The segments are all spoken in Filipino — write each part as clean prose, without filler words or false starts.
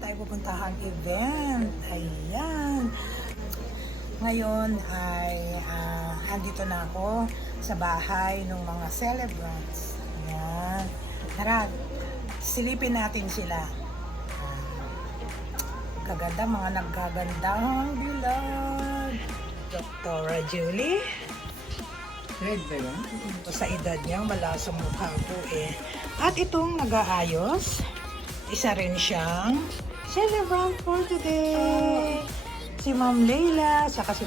tayo pupuntahang event. Ayan. Ngayon ay andito na ako sa bahay ng mga celebrants. Ayan. Tara, silipin natin sila. Kaganda, mga nagkagandang bilag. Dr. Julie. Red ba yan? Sa edad niya, wala sa mukha ko eh. At itong nag-aayos, isa rin siyang celebrant for today. Si Ma'am Leila, saka si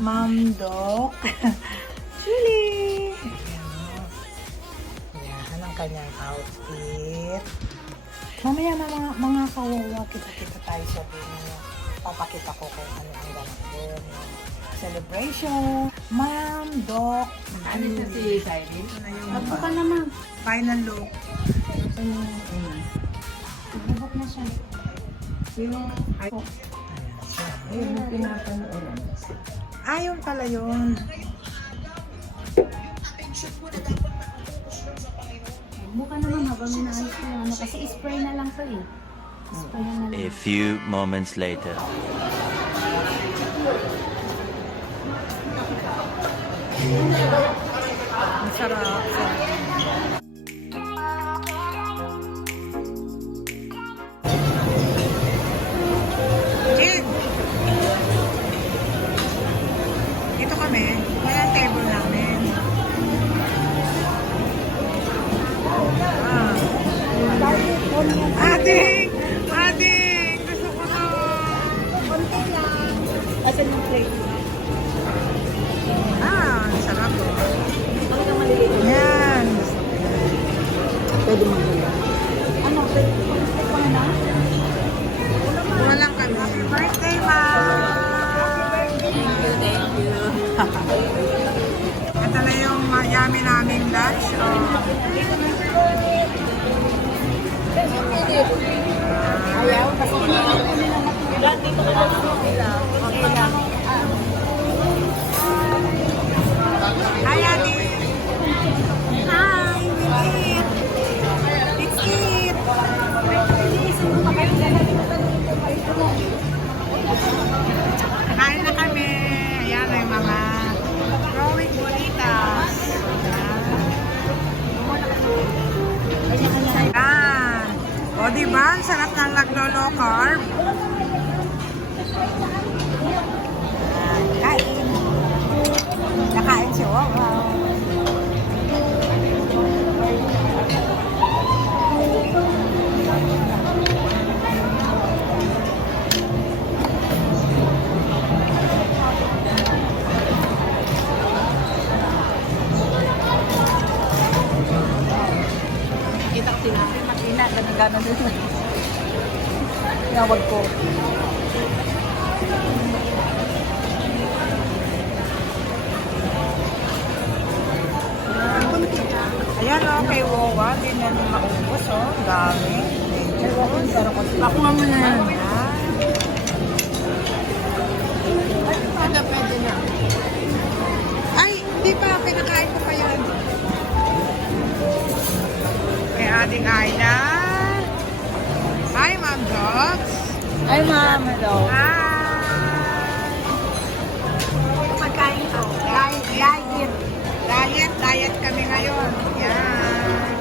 Ma'am Doc. Julie! Ayan ang kanyang outfit. Mamaya mga kawawa, kita tayo sa video. Papakita ko kung ano ang ganap doon. Celebration. Ma'am, Doc. Alis na si Cyril? Ito ka naman. Final look. Nagbubok na siya. Yung yung pinapanood. Ayun pala yun. Buka naman habang inaayos ko yung ano. Kasi spray na lang to eh. Spray na lang. A few moments later. Ang sarap. Jig! Dito kami. Kaya ang table namin. Ading! Ading! Gusto ko to! Konti lang. Asan yung plate? Ang sarap. Yan. Pwede mag-ulan. Ano? Pwede pa na? Walang kami. Happy birthday, Ma'am! Thank you. Ito na yung yummy naming lunch. Ayaw? Kasi dito ko lang. Okay lang. Hi, Ate! Hi! It's it! Kain na kami. Ayan ay mga growing bonitas. Ayan. O diba? Ang sarap ng low carb. Kain. Nakain siya. Wow. Kita ko sila. Makina. Ganang-ganan din. Tinawag ko. Ayan o, kay Wawa. Hindi na nung maubos o. Dami. Ako nga muna yan. Ano, pwede na. Ay, hindi pa. Pinakain ko pa yan. Kay Ading Aina. Hi, Ma'am Dogs. Ay, ma'am. Hello. Hi. Pagkain to. Diet kami ngayon. Yan.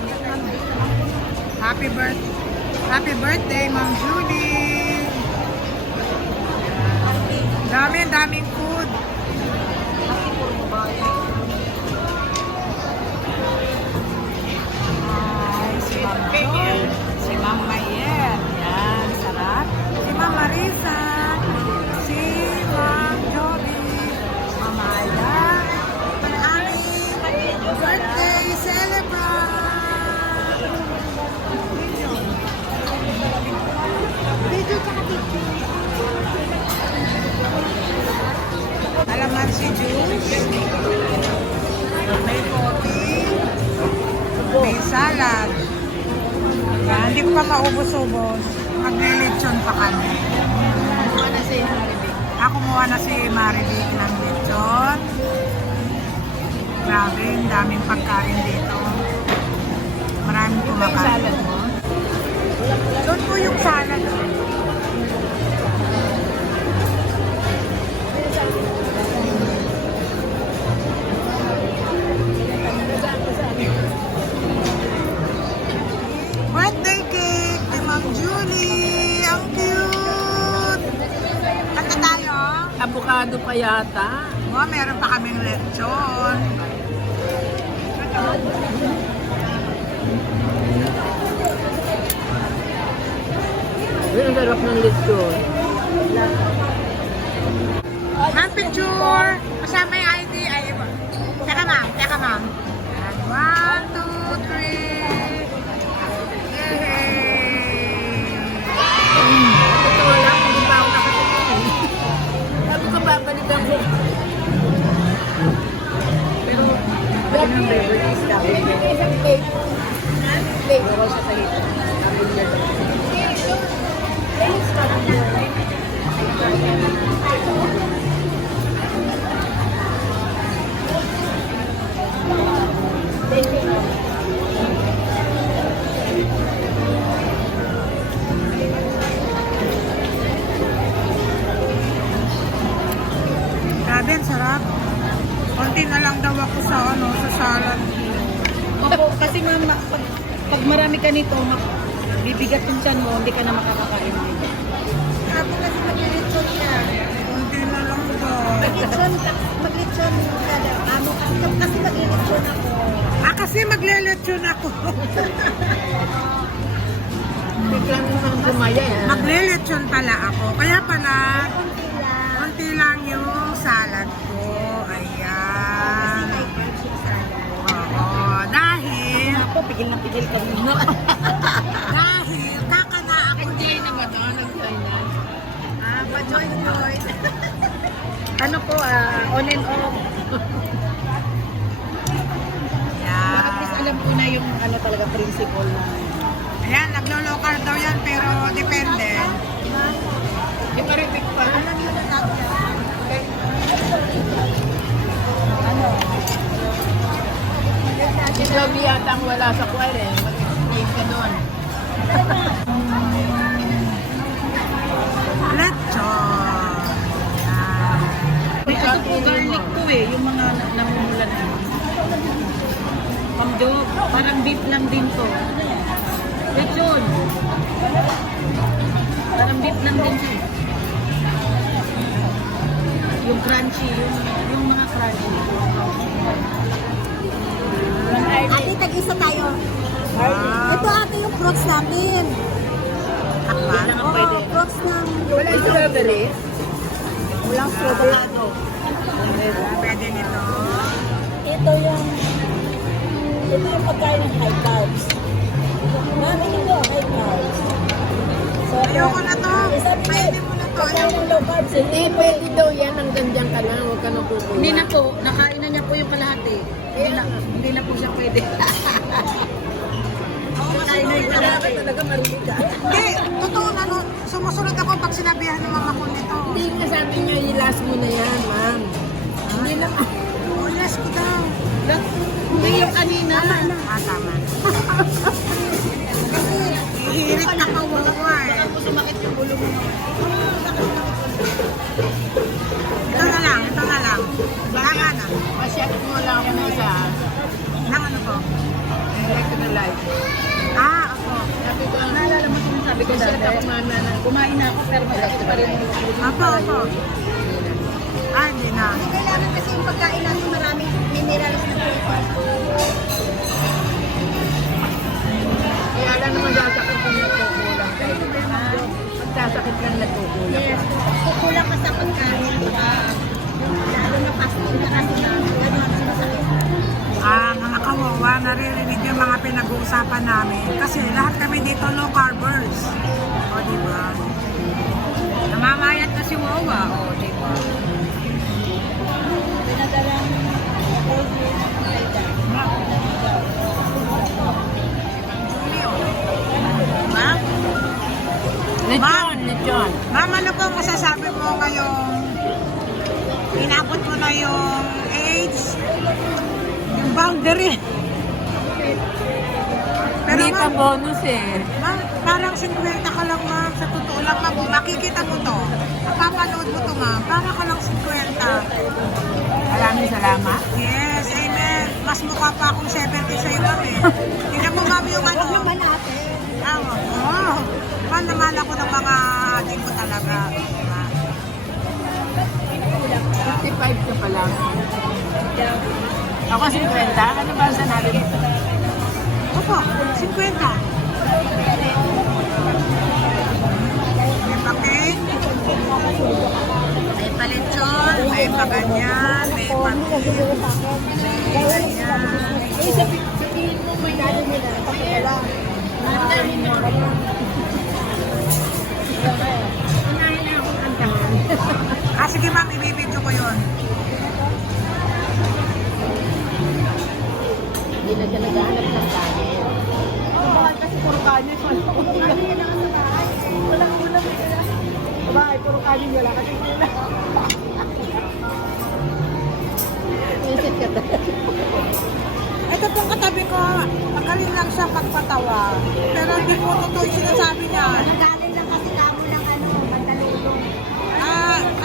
Happy birthday, Ma'am Julie. Daming food. Si Ma'am Joy, si Ma'am Mayet. Yan, sarap. Si Ma'am Marisa, si Ma'am Joby, Ma'am Aya, birthday celebrant! Video ka Alaman si juice. May coffee. May salad. Yan, hindi ko pa maubos-ubos. Maglilitsyon pa kami. Kumuha na si Maribik. Kumuha na si Maribik ng litsyon. Grabe, ang daming pagkain dito. Maraming kumakain. Salad mo? Doon po yung salad. Sarado pa yata. Oh, meron pa kaming lechon. Ang sarap ng lechon. Ma'am, picture! Kasama yung ID. Ay, teka ma'am, teka ma'am. 1, 2, 3. Yay! Totoo lang, hindi pa ako nakatingin. Sabi ko, babalikan ko. Pero, yan ang favorite sabi ko. Isang plate. Plate. Pero sa tahito. Sabi niya. Grabe, ang sarap. Konti na lang daw ako sa sa salad. Opo, kasi mama, pag marami ka nito, bibigat yung tiyan mo, hindi ka na makakakain. Ako kasi maglilitsyon siya. Konti na lang daw. Maglitsyon kada. Kasi maglilitsyon ako. Kasi maglelechon ako. Biglang naman gumaya yan. Maglelechon pala ako. Kaya pala, Konti lang. konti lang yung salad ko. Kasi Ayan. may friendship salad. Oo, dahil, Ako, pigil na pigil ka muna. dahil kakana ako. Enjoy na ba ito? Nag-join na. Pa-join-join. Ano po, on and off. At least Ayan. alam ko na yung ano talaga principle na. Ayan, naglo-local daw yan, pero depende. Di pa rin pa. Si Joby yata ang wala sa choir eh. Mag-explain ka doon. Lechon. Ayan. May ano po, garlic po eh, yung mga namumulan na. Ma'am Jo, parang beef lang din to. Lechon. Parang beef lang din siya. Yung crunchy, yung mga crunchy. Ate, tag-isa tayo. Wow. Ito ate yung fruits namin. Takpan. Lang ang Oo, pwede. fruits ng Wala yung strawberry. Walang strawberry. Pwede nito. Ito yung pagkain ng high carbs. Namin ito, high carbs. So, Ayoko na to. sabi niya, Pwede mo na to. pagkain ng low carbs. Hindi, pwede daw yan. Ang gandyan ka lang. Huwag ka nang kukuha. Hindi na po, nakain na niya po yung kalahati. Hindi na po siya pwede. Nakain na yung kalahati. Talaga marinig ka. Hindi, totoo na no. Sumusunod ako pag sinabihan ng mama ko nito. Hindi nga sabi niya, i-last mo na yan, ma'am. Hindi na. Oh, yes ko daw. Hindi yung kanina. Tama. Hihirit na kawawa eh. Ako sumakit yung ulo mo. Ito na lang, ito na lang. Tama na. Masyat mo lang ako ng isa. Nang ano po? Direct to the light. Ako. Sabi ko, Naalala mo sinasabi ko Masyat dati. ako mama na. Kumain na ako pero masakit pa rin yung ulo. Apo. Hindi na. Hindi kailangan kasi yung pagkain natin maraming minerals na po. Kaya lang naman sasakit kung nagkukulang tayo. Magsasakit kang nagkukulang. Yes. Kukulang ka sa pagkain. Lalo na fasting na kasi na gano'n ang sinasakit. Mga kawawa, naririnig yung mga pinag-uusapan namin. Kasi lahat kami dito low carbers. O, diba? Namamayat na si Wawa. O, diba? Pinadalang Ma'am? Lechon. Ma'am, ano po masasabi mo ngayong inabot mo na yung age, yung boundary? Pero Hindi pa ma'am, bonus eh. ma'am, parang 50 ka lang ma'am. Sa totoo lang ma'am, makikita mo to. Papanood mo to ma'am. Para ka lang 50. Maraming salamat. Yes, amen. Mas mukha pa akong 70 sa'yo ma'am eh. Tingnan mo ma'am yung ano. naman natin. Tama. Oh, mahal na mahal ako ng mga ating ko talaga. Diba? ka pa lang. Ako 50. Ano ba sa natin? Opo, 50. May paking, may palitsyon, may paganyan, may pating, may ganyan. Eh, sabihin mo may gano'n nyo na. Pakilala. Sige ma'am, ibibidyo ko yun. Hindi na siya naghahanap ng kanin. Bakit kasi puro kanin? Walang ulam. Bakit puro kanin nila? Kasi ulam. Isit ka talaga. Ito pong katabi ko, magaling lang siya magpatawa. Pero hindi po totoo yung sinasabi niya. Nagaling lang kasi kamo ng Mandaluyong.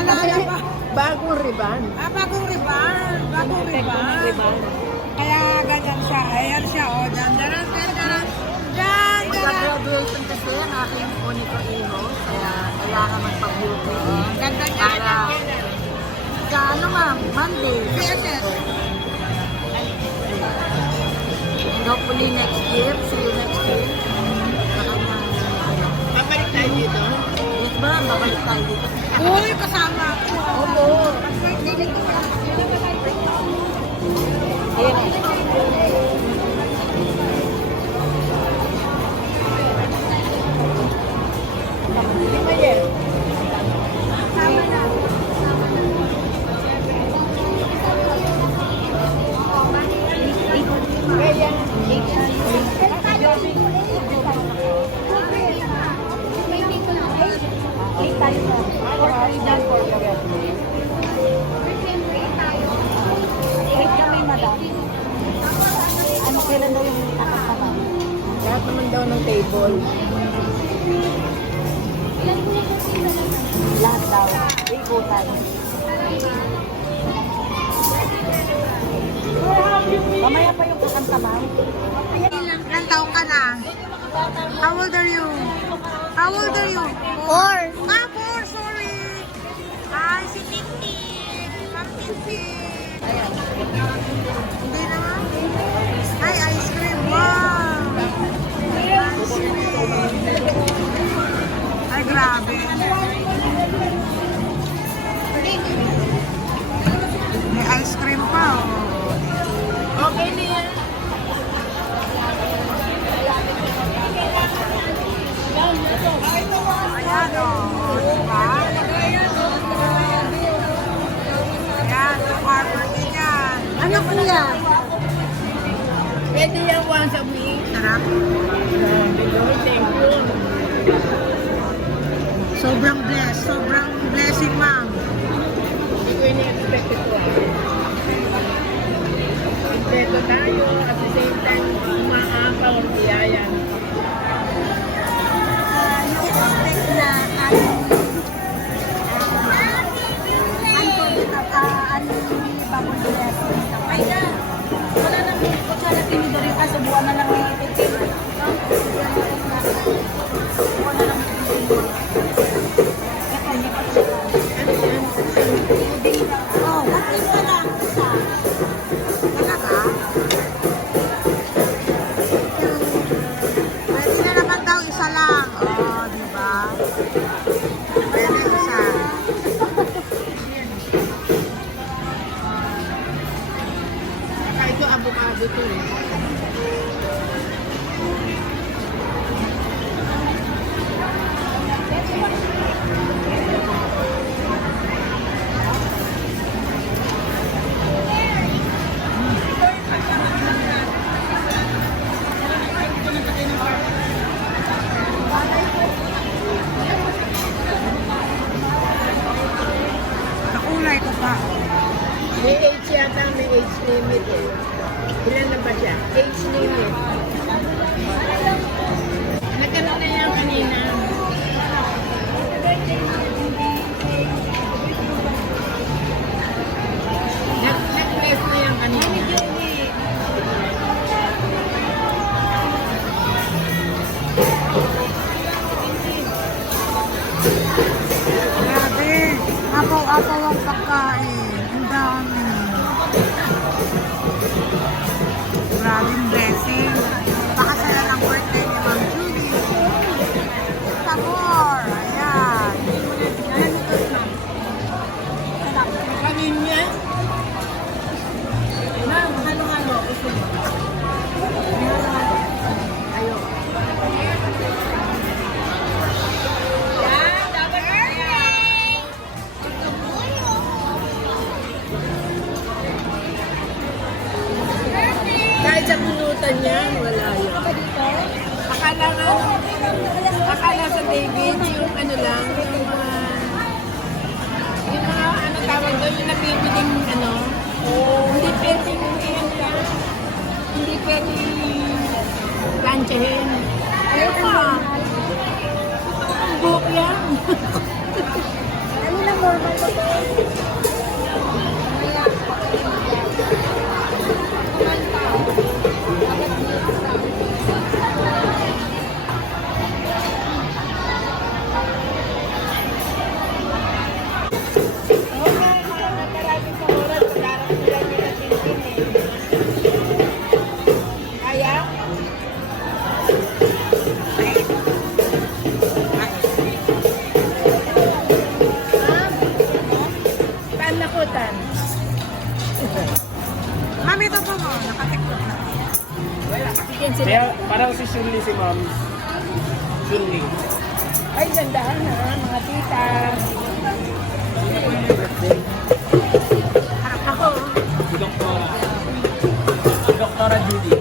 Alaala ba? Bagong riban. Bagong riban. Bagong riban. Kaya ganyan siya. Ayan siya, o. Diyan, diyan, diyan, diyan. Diyan, diyan. Mag-graduation kasi ang aking uniko iho. Kaya kailangan magpa-beauty. Ganda niya. Para sa ano ma'am, Monday. PSS. And hopefully next year, see you next year. Babalik tayo dito? Yes ba? Babalik tayo dito. Uy, kasama. Opo. Ano kailan daw yung nakakaban? Lahat naman daw ng table. Lahat daw. Ikutan. Mamaya pa yung kakanta, ma'am. Ilang taong ka na? How old are you? How old are you? 4. 4, sorry. Ay, si Tintin. Ma'am Tintin. Hindi na ma'am? Ay, ice cream. Wow. Ice cream. Ay, grabe. May ice cream pa, oh. Okay na yan. Ayan, oh. Diba? Ayan, yung harbor din yan. Ano po yan? Pwede yan once a week. Sarap. Thank you. Sobrang blessing, ma'am. Hindi ko ini-expect ito. Kompleto tayo at the same time umaakaw ang biyaya. Yung expect na bagong blessing. Ay na! Wala nang ko siya na tinidor yung kaso buwan na lang yung ipitin. Buwan na lang yung ipitin. Ito, hindi pa siya. Oh, at least na lang. Talaga? pwede planchahin. Ayaw ka. Ang buhok yan. Ano na normal ba ito? Panakutan. Mami, ito po mo. Nakatiktok na. Kaya parang si Shirley si Ma'am. Shirley. Ay, gandaan na, mga tita. Ako. Si Doktora. Si Doktora Judy.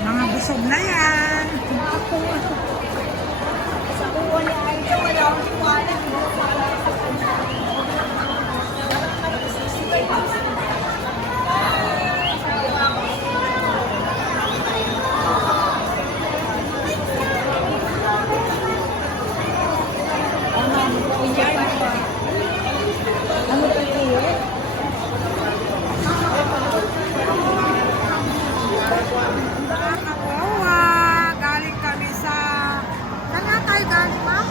Mga busog na yan. Sa kuha niya ay ito, wala akong wala. Galing kami sa... Saan nga tayo galing, ma'am?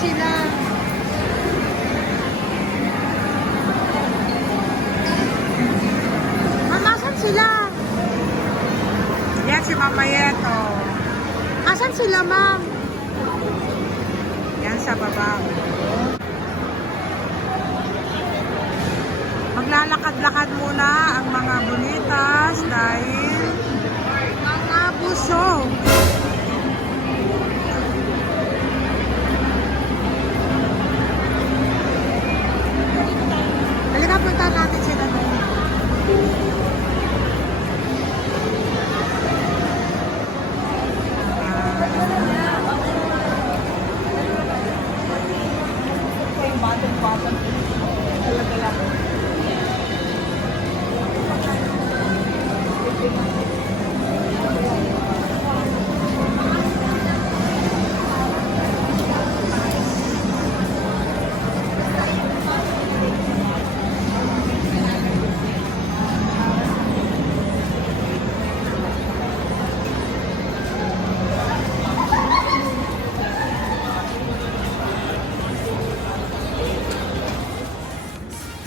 sila? Ma'am, asan sila? Yan si Mama Yeto. Asan sila, ma'am? Yan sa baba. Maglalakad-lakad muna ang mga bonitas dahil mga busog. Halika, punta natin sila doon.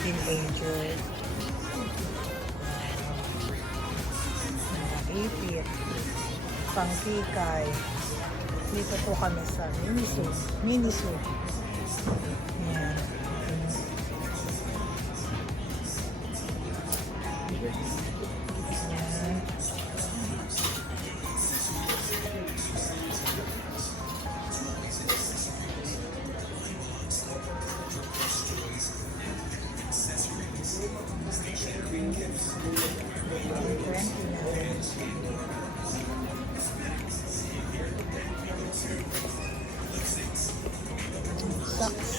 Teenager. Ipit. Pangkikay. Dito po kami sa Miniso. Miniso. Ayan. Ayan. Sucks.